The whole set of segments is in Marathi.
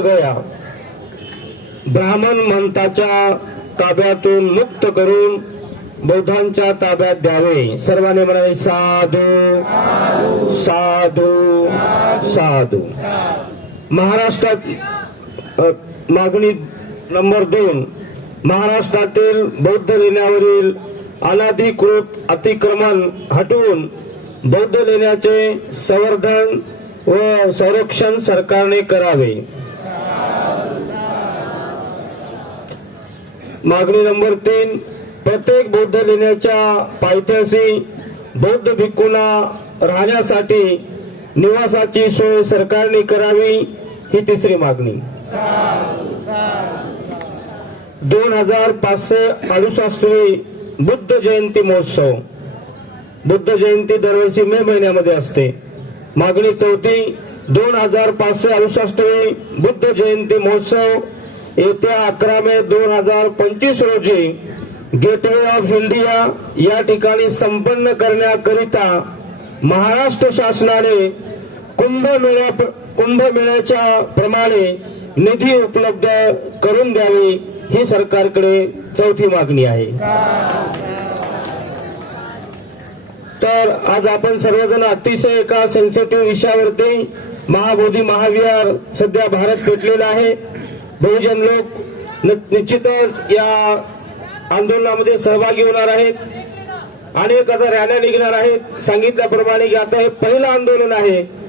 गया। ब्राह्मण मंताच्या ताब्यातून मुक्त करून बौद्धांच्या ताब्यात द्यावे. सर्वांनी म्हणाले साधू साधू साधू. महाराष्ट्रात मागणी नंबर दोन. महाराष्ट्रातील बौद्ध लेण्यावरील अनाधिकृत अतिक्रमण हटवून बौद्ध लेण्याचे संवर्धन व संरक्षण सरकारने करावे. मागणी नंबर तीन प्रत्येक बौद्ध लेण्याच्या पायथ्याशी बौद्ध भिक्खूंना राहण्यासाठी निवासाची सोय सरकारने करावी ही तिसरी मागणी. दोन हजार पाचशे अडुसष्टवी बुद्ध जयंती महोत्सव. बुद्ध जयंती दरवर्षी मे महिन्यामध्ये असते. मागणी चौथी दोन हजार पाचशे अडुसष्टवी बुद्ध जयंती महोत्सव येत्या अकरा मे दोन हजार पंचवीस रोजी गेटवे ऑफ इंडिया या ठिकाणी संपन्न करण्याकरिता महाराष्ट्र शासनाने कुंभमेळ्या कुंभमेळ्याच्या प्रमाणे निधी उपलब्ध करून द्यावी ही सरकारकडे चौथी मागणी आहे. तर आज आपण सर्वजण अतिशय एका सेन्सिटिव्ह विषयावरती महाबोधी महाविहार सध्या भारत पेटलेला आहे. बहुजन लोक न- निश्चितच या आंदोलनामध्ये सहभागी होणार आहेत. अनेक आता रॅल्या निघणार आहेत. सांगितल्याप्रमाणे की आता हे पहिलं आंदोलन आहे.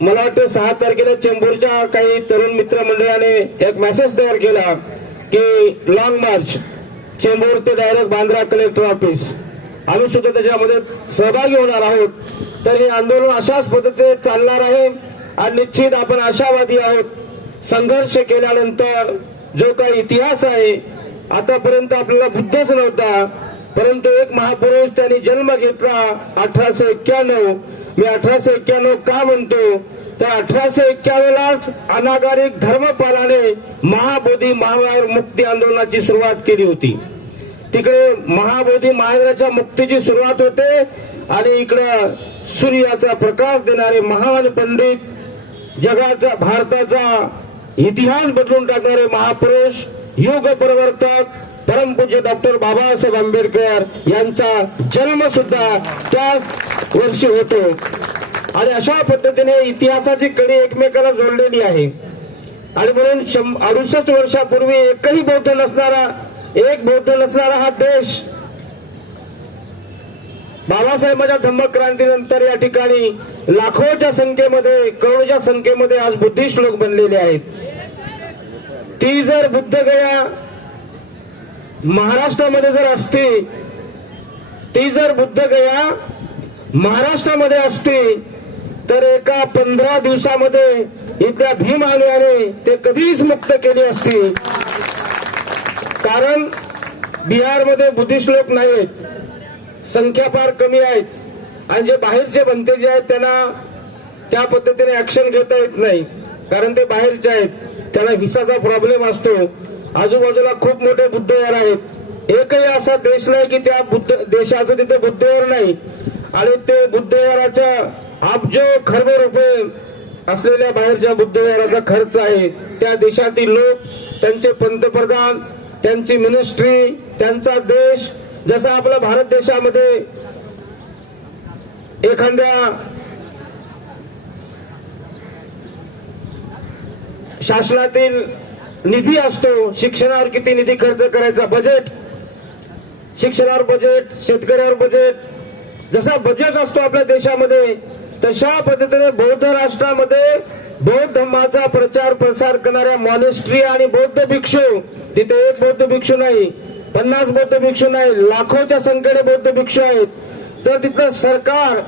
मला वाटतं सहा तारखेला चेंबूरच्या काही तरुण मित्र मंडळाने एक मेसेज तयार केला की लॉंग मार्च चेंबूर ते डायरेक्ट बांद्रा कलेक्टर ऑफिस आम्ही सुद्धा त्याच्यामध्ये सहभागी होणार आहोत. तर हे आंदोलन अशाच पद्धतीने चालणार आहे. आणि निश्चित आपण आशावादी आहोत. संघर्ष केल्यानंतर जो काही इतिहास आहे आतापर्यंत आपल्याला बुद्धच नव्हता परंतु एक महापुरुष त्यांनी जन्म घेतला अठराशे एक्क्याण्णव. मी अठराशे एक्क्याण्णव का म्हणतो? तर अठराशे एक्क्याण्णवलाच अनागारिक धर्मपालाने महाबोधी महावीर मुक्ती आंदोलनाची सुरुवात केली होती. तिकडे महाबोधी महावीराच्या मुक्तीची सुरुवात होते आणि इकडं सूर्याचा प्रकाश देणारे महान पंडित जगाचा भारताचा इतिहास बदलून टाकणारे महापुरुष युग परिवर्तक परमपूज्य डॉक्टर बाबासाहेब आंबेडकर यांचा जन्म सुद्धा त्याच वर्षी होतो. आणि अशा पद्धतीने इतिहासाची कडी एकमेकाला जोडलेली आहे. आणि म्हणून अडुसष्ट वर्षापूर्वी एकही बौद्ध नसणारा एक बौद्ध नसणारा हा देश बाबासाहेबांच्या धम्मक्रांतीनंतर या ठिकाणी लाखोच्या संख्येमध्ये करोडच्या संख्येमध्ये आज बुद्धिस्ट लोक बनलेले आहेत. ती जर बुद्ध गया महाराष्ट्रामध्ये जर असती ती जर बुद्ध गया महाराष्ट्रामध्ये असती तर एका पंधरा दिवसामध्ये इथल्या भीम आलयाने ते कधीच मुक्त केली असती. कारण बिहारमध्ये बुद्धिस्ट लोक नाहीत. संख्या फार कमी आहेत. आणि जे बाहेरचे बनते जे आहेत त्यांना त्या पद्धतीने ऍक्शन घेता येत नाही. कारण ते बाहेरचे आहेत. त्याला व्हिसाचा प्रॉब्लेम असतो. आजूबाजूला खूप मोठे बुद्धविहार आहेत. एकही असा देश नाही की त्या बुद्ध देशाचं तिथे बुद्धवर नाही. आणि ते बुद्धविहाराच्या अब्ज खर्ब रुपये असलेल्या बाहेरच्या बुद्धविहाराचा खर्च आहे. त्या देशातील लोक त्यांचे पंतप्रधान त्यांची मिनिस्ट्री त्यांचा देश जसा आपला भारत देशामध्ये एखाद्या शासनातील निधी असतो शिक्षणावर किती निधी खर्च करायचा? बजेट शिक्षणावर बजेट शेतकऱ्यावर बजेट जसा बजेट असतो आपल्या देशामध्ये तशा पद्धतीने बौद्ध राष्ट्रामध्ये बौद्ध धर्माचा प्रचार प्रसार करणाऱ्या मॉनेस्ट्री आणि बौद्ध भिक्षू तिथे एक बौद्ध भिक्षू नाही पन्नास बौद्ध भिक्षू नाही लाखोच्या संख्येने बौद्ध भिक्षू आहेत. तर तिथलं सरकार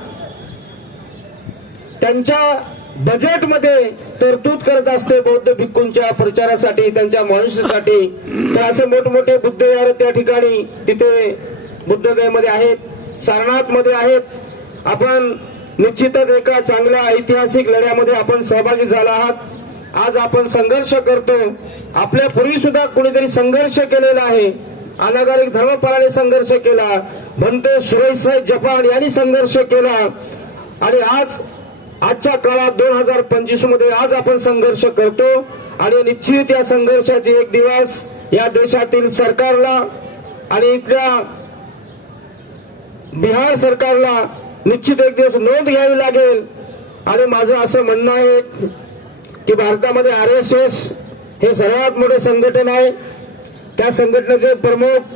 त्यांच्या बजेटमध्ये तरतूद करत असते बौद्ध भिक्खूंच्या प्रचारासाठी त्यांच्या मनुष्यासाठी. तर असे मोठमोठे बुद्ध यार त्या ठिकाणी तिथे बुद्धगयमध्ये आहेत सारनाथमध्ये आहेत. आपण निश्चितच एका चांगल्या ऐतिहासिक लढ्यामध्ये आपण सहभागी झाला आहात. आज आपण संघर्ष करतो. आपल्या पूर्वी सुद्धा कुणीतरी संघर्ष केलेला आहे. अनागारिक धर्मपालाने संघर्ष केला. भंते सुरेश जपान यांनी संघर्ष केला. आणि आज आजच्या काळात दोन हजार पंचवीसमध्ये आज आपण संघर्ष करतो. आणि निश्चित या संघर्षाचे एक दिवस या देशातील सरकारला आणि इथल्या बिहार सरकारला निश्चित एक दिवस नोंद घ्यावी लागेल. आणि माझं असं म्हणणं आहे की भारतामध्ये आर एस एस हे सर्वात मोठे संघटन आहे. त्या संघटनेचे प्रमुख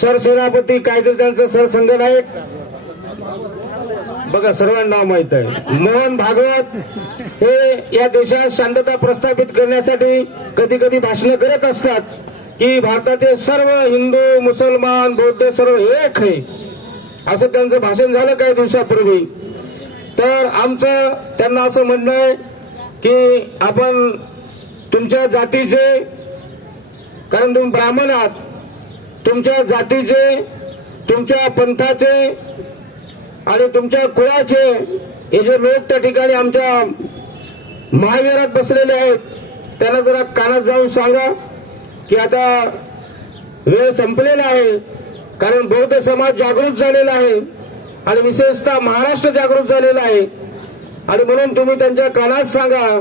सरसेनापती कायदे त्यांचं सरसंघन आहेत बघा सर्वांना माहीत आहे. मोहन भागवत हे या देशात शांतता प्रस्थापित करण्यासाठी कधी कधी भाषण करत असतात की भारताचे सर्व हिंदू मुसलमान बौद्ध सर्व एक आहे. असं त्यांचं भाषण झालं काही दिवसापूर्वी. तर आमचं त्यांना असं म्हणणं आहे की आपण तुमच्या जातीचे कारण तुम्ही ब्राह्मण आहात तुमच्या जातीचे तुमच्या पंथाचे आणि तुमच्या कुळाचे हे जे लोक त्या ठिकाणी आमच्या महावीरात बसलेले आहेत त्यांना जरा कानात जाऊन सांगा की आता वेळ संपलेला आहे कारण बौद्ध समाज जागृत झालेला आहे आणि विशेषतः महाराष्ट्र जागृत झालेला आहे. आणि म्हणून तुम्ही त्यांच्या कानात सांगा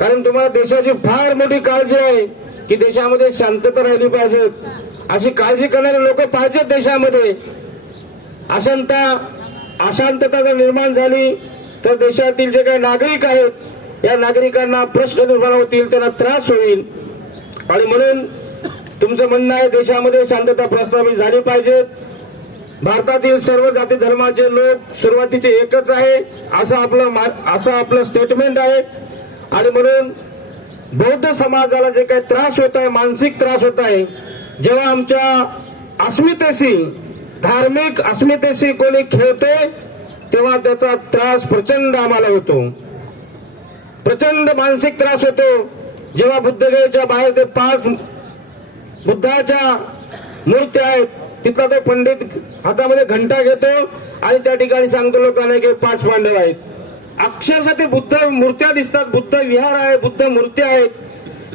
कारण तुम्हाला देशाची फार मोठी काळजी आहे की देशामध्ये शांतता राहिली पाहिजे. अशी काळजी करणारे लोक पाहिजेत देशामध्ये. अशांता अशांतता जर निर्माण झाली तर देशातील जे काही नागरिक आहेत या नागरिकांना प्रश्न निर्माण होतील त्यांना त्रास होईल. आणि म्हणून तुमचं म्हणणं आहे देशामध्ये शांतता प्रस्थापित झाली पाहिजे. भारतातील सर्व जाती धर्माचे लोक सुरुवातीचे एकच आहे असं आपलं मा- असं आपलं स्टेटमेंट आहे. आणि म्हणून बौद्ध समाजाला जे काही त्रास होत आहे मानसिक त्रास होत आहे जेव्हा आमच्या अस्मितेशी धार्मिक अस्मितेशी कोणी खेळते तेव्हा त्याचा त्रास प्रचंड आम्हाला होतो. प्रचंड मानसिक त्रास होतो. जेव्हा बुद्धगयेच्या बाहेर ते पाच बुद्धाच्या मूर्त्या आहेत तिथला तो पंडित हातामध्ये घंटा घेतो आणि त्या ठिकाणी सांगतो लोकांना की पाच पांडव आहेत. अक्षरशः ते बुद्ध मूर्त्या दिसतात. बुद्ध विहार आहे बुद्ध मूर्त्या आहेत.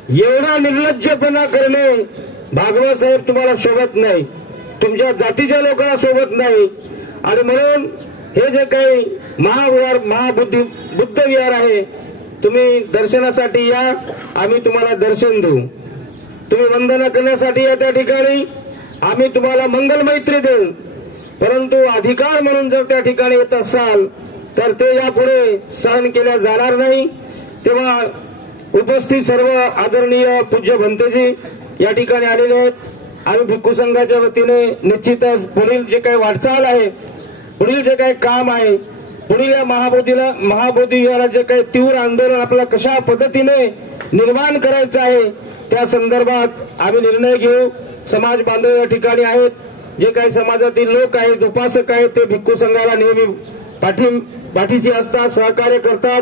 एवढा निर्लज्जपणा करणे भागवत साहेब तुम्हाला शोभत नाही. तुमच्या जातीच्या लोकांना सोबत नाही. आणि म्हणून हे जे काही महाविहार महाबुद्धी बुद्ध विहार आहे तुम्ही दर्शनासाठी या आम्ही तुम्हाला दर्शन देऊ. तुम्ही वंदना करण्यासाठी या त्या ठिकाणी आम्ही तुम्हाला मंगल मैत्री देऊ. परंतु अधिकार म्हणून जर त्या ठिकाणी येत असाल तर ते यापुढे सहन केल्या जाणार नाही. तेव्हा उपस्थित सर्व आदरणीय पूज्य भंतेजी या ठिकाणी आलेले आहेत. आम्ही भिक्खू संघाच्या वतीने निश्चितच पुढील जे काही वाटचाल आहे पुढील जे काही काम आहे पुढील या महाबोधीला महाबोधी जे काही तीव्र आंदोलन आपल्याला कशा पद्धतीने निर्माण करायचं आहे त्या संदर्भात आम्ही निर्णय घेऊ. समाज बांधव या ठिकाणी आहेत. जे काही समाजातील लोक आहेत उपासक आहेत ते भिक्खू संघाला नेहमी पाठी पाठीशी असतात सहकार्य करतात.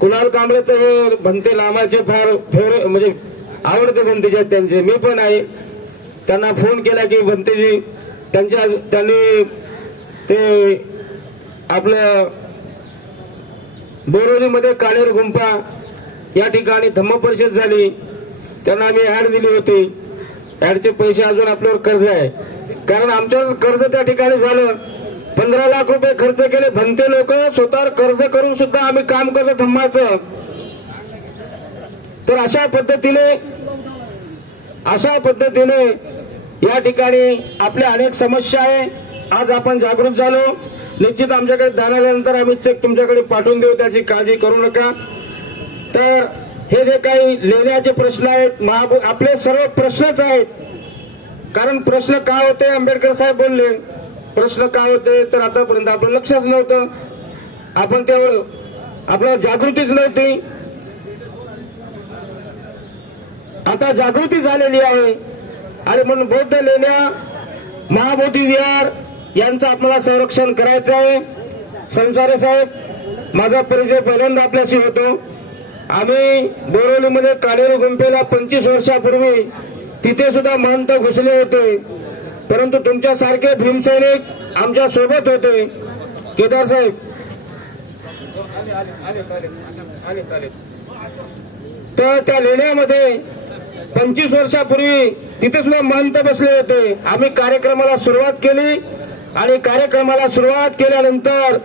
कुणाल कांबळे तर हे भंते लामाचे फार फेवरे म्हणजे आवडते भंतेचे त्यांचे. मी पण आहे. त्यांना फोन केला की भंतेजी त्यांच्या त्यांनी ते आपलं बोरोलीमध्ये काळेर गुंपा या ठिकाणी धम्म परिषद झाली. त्यांना आम्ही ॲड दिली होती. ॲडचे पैसे अजून आपल्यावर कर्ज आहे. कारण आमच्यावर कर्ज त्या ठिकाणी झालं. पंधरा लाख रुपये खर्च केले. भंते लोक स्वतःवर कर्ज करून सुद्धा आम्ही काम करतो धम्माचं. तर अशा पद्धतीने अशा पद्धतीने या ठिकाणी आपल्या अनेक समस्या आहे. आज आपण जागृत झालो. निश्चित आमच्याकडे दान आल्यानंतर आम्ही चेक तुमच्याकडे पाठवून देऊ त्याची काळजी करू नका. तर हे जे काही लेण्याचे प्रश्न आहेत महाबो आपले सर्व प्रश्नच आहेत. कारण प्रश्न का होते? आंबेडकर साहेब बोलले. प्रश्न का होते? तर आतापर्यंत आपलं लक्षच नव्हतं. आपण त्यावर आपल्याला जागृतीच नव्हती. आता जागृती झालेली आहे. आणि म्हणून बौद्ध लेण्या महाबोधी विहार यांचं आपल्याला संरक्षण करायचं आहे. संसारे साहेब माझा परिचय पहिल्यांदा आपल्याशी होतो. आम्ही बोरवलीमध्ये काळेरू गुंफेला पंचवीस वर्षापूर्वी तिथे सुद्धा महंत घुसले होते. परंतु तुमच्यासारखे भीमसैनिक आमच्यासोबत होते. केदार साहेब. तर त्या लेण्यामध्ये पंचवीस वर्षापूर्वी तिथे सुद्धा महंत बसले होते. आम्ही कार्यक्रमाला सुरुवात केली आणि कार्यक्रमाला सुरुवात केल्यानंतर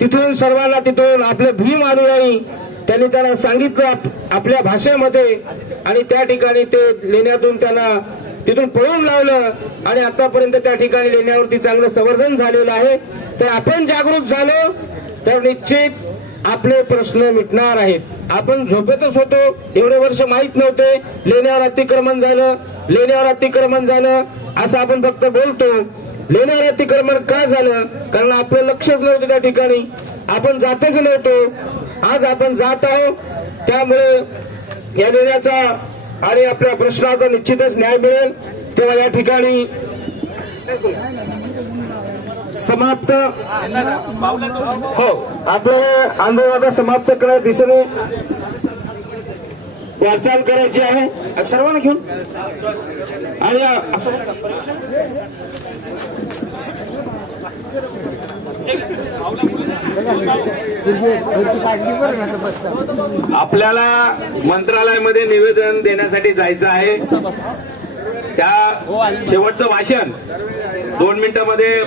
तिथून सर्वांना तिथून आपलं भीम अनुयायी त्यांनी त्यांना सांगितलं आपल्या भाषेमध्ये आणि त्या ठिकाणी ते लेण्यातून त्यांना तिथून पळून लावलं आणि आतापर्यंत त्या ठिकाणी लेण्यावरती चांगलं संवर्धन झालेलं आहे. तर आपण जागृत झालो तर निश्चित आपले प्रश्न मिटणार आहेत. आपण झोपेतच होतो. एवढे वर्ष माहीत नव्हते. लेण्यावर अतिक्रमण झालं. लेण्यावर अतिक्रमण झालं. असं आपण फक्त बोलतो. लेण्यावर अतिक्रमण का झालं? कारण आपलं लक्षच नव्हतं त्या ठिकाणी. आपण जातच नव्हतो. आज आपण जात आहोत. त्यामुळे या लेण्याचा आणि आपल्या प्रश्नाचा निश्चितच न्याय मिळेल. तेव्हा या ठिकाणी समाप्त. हो आपल्या आंदोलनाचा समाप्त करण्याच्या दिशेने वाटचाल करायची आहे. सर्वांना घेऊन. आणि असं. आपल्याला मंत्रालयामध्ये निवेदन देण्यासाठी जायचं आहे. त्या शेवटचं भाषण दोन मिनिटांमध्ये